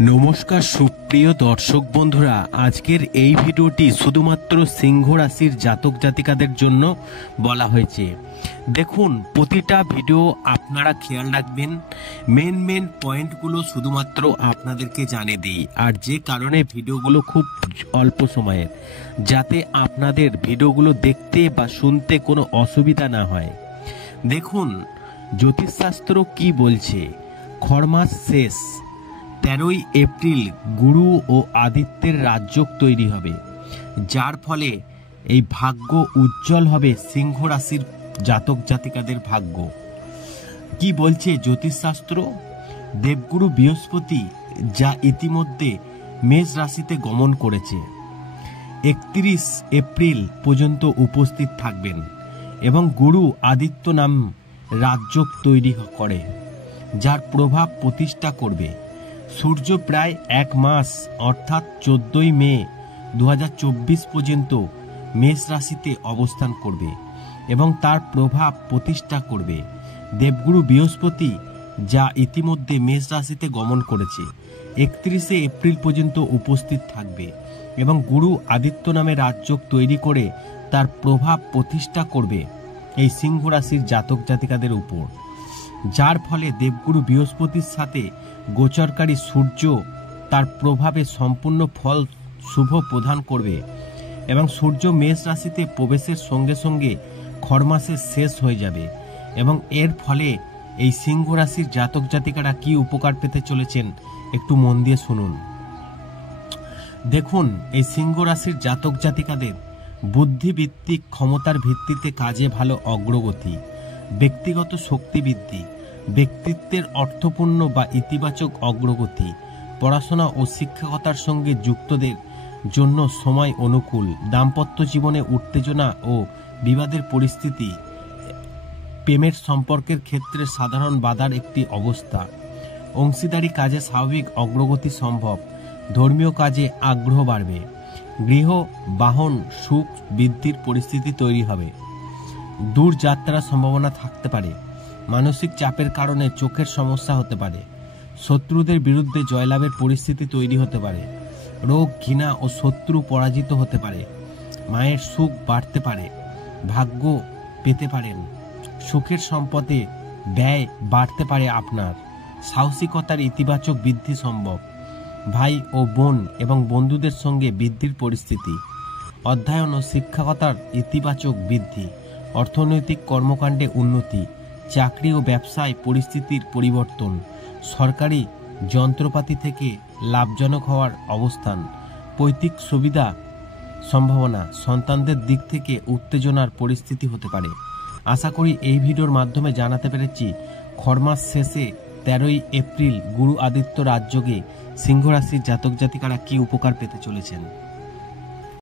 নমস্কার সুপ্রিয় দর্শক বন্ধুরা, আজকের এই ভিডিওটি শুধুমাত্র সিংহ রাশির জাতক জাতিকাদের জন্য বলা হয়েছে। দেখুন, প্রতিটা ভিডিও আপনারা খেয়াল রাখবেন, মেন পয়েন্টগুলো শুধুমাত্র আপনাদেরকে জানিয়ে দিই, আর যে কারণে ভিডিওগুলো খুব অল্প সময়ের, যাতে আপনাদের ভিডিওগুলো দেখতে বা শুনতে কোনো অসুবিধা না হয়। দেখুন, জ্যোতিষশাস্ত্র কি বলছে। খরমাস শেষ 13ই এপ্রিল গুরু ও আদিত্যের রাজযোগ তৈরি হবে, যার ফলে এই ভাগ্য উজ্জ্বল হবে সিংহ রাশির জাতক জাতিকাদের ভাগ্য। কি বলছে জ্যোতিষশাস্ত্র? দেবগুরু বৃহস্পতি যা ইতিমধ্যে মেষ রাশিতে গমন করেছে, 31 এপ্রিল পর্যন্ত উপস্থিত থাকবেন এবং গুরু আদিত্য নাম রাজযোগ তৈরি করে, যার প্রভাব প্রতিষ্ঠা করবে। সূর্য প্রায় এক মাস অর্থাৎ 14ই মে 2024 পর্যন্ত মেষ রাশিতে অবস্থান করবে এবং তার প্রভাব প্রতিষ্ঠা করবে। দেবগুরু বৃহস্পতি যা ইতিমধ্যে মেষ রাশিতে গমন করেছে, 31শে এপ্রিল পর্যন্ত উপস্থিত থাকবে এবং গুরু আদিত্য নামে রাজযোগ তৈরি করে তার প্রভাব প্রতিষ্ঠা করবে এই সিংহ রাশির জাতক জাতিকাদের উপর, যার ফলে দেবগুরু বৃহস্পতির সাথে গোচরকারী সূর্য তার প্রভাবে সম্পূর্ণ ফল শুভ প্রদান করবে এবং সূর্য মেষ রাশিতে প্রবেশের সঙ্গে সঙ্গে খরমাসের শেষ হয়ে যাবে এবং এর ফলে এই সিংহ রাশির জাতক জাতিকারা কি উপকার পেতে চলেছেন একটু মন দিয়ে শুনুন। দেখুন, এই সিংহ রাশির জাতক জাতিকাদের বুদ্ধিভিত্তিক ক্ষমতার ভিত্তিতে কাজে ভালো অগ্রগতি, ব্যক্তিগত শক্তি বৃদ্ধি, ব্যক্তিত্বের অর্থপূর্ণ বা ইতিবাচক অগ্রগতি, পড়াশোনা ও শিক্ষকতার সঙ্গে যুক্তদের জন্য সময় অনুকূল, দাম্পত্য জীবনে উত্তেজনা ও বিবাদের পরিস্থিতি, প্রেমের সম্পর্কের ক্ষেত্রে সাধারণ বাধার একটি অবস্থা, অংশীদারি কাজে স্বাভাবিক অগ্রগতি সম্ভব, ধর্মীয় কাজে আগ্রহ বাড়বে, গৃহ বাহন সুখ বৃদ্ধির পরিস্থিতি তৈরি হবে, দূর যাত্রার সম্ভাবনা থাকতে পারে, মানসিক চাপের কারণে চোখের সমস্যা হতে পারে, শত্রুদের বিরুদ্ধে জয়লাভের পরিস্থিতি তৈরি হতে পারে, রোগ ঘৃণা ও শত্রু পরাজিত হতে পারে, মায়ের সুখ বাড়তে পারে, ভাগ্য পেতে পারেন, সুখের সম্পদে ব্যয় বাড়তে পারে, আপনার সাহসিকতার ইতিবাচক বৃদ্ধি সম্ভব, ভাই ও বোন এবং বন্ধুদের সঙ্গে বৃদ্ধির পরিস্থিতি, অধ্যয়ন ও শিক্ষকতার ইতিবাচক বৃদ্ধি, অর্থনৈতিক কর্মকাণ্ডে উন্নতি, চাকরি ও ব্যবসায় পরিস্থিতির পরিবর্তন, সরকারি যন্ত্রপাতি থেকে লাভজনক হওয়ার অবস্থান, পৈতৃক সুবিধা সম্ভাবনা, সন্তানদের দিক থেকে উত্তেজনার পরিস্থিতি হতে পারে। আশা করি এই ভিডিওর মাধ্যমে জানাতে পেরেছি খরমাস শেষে 13ই এপ্রিল গুরু আদিত্য রাজযোগে সিংহ রাশির জাতক জাতিকারা কি উপকার পেতে চলেছেন।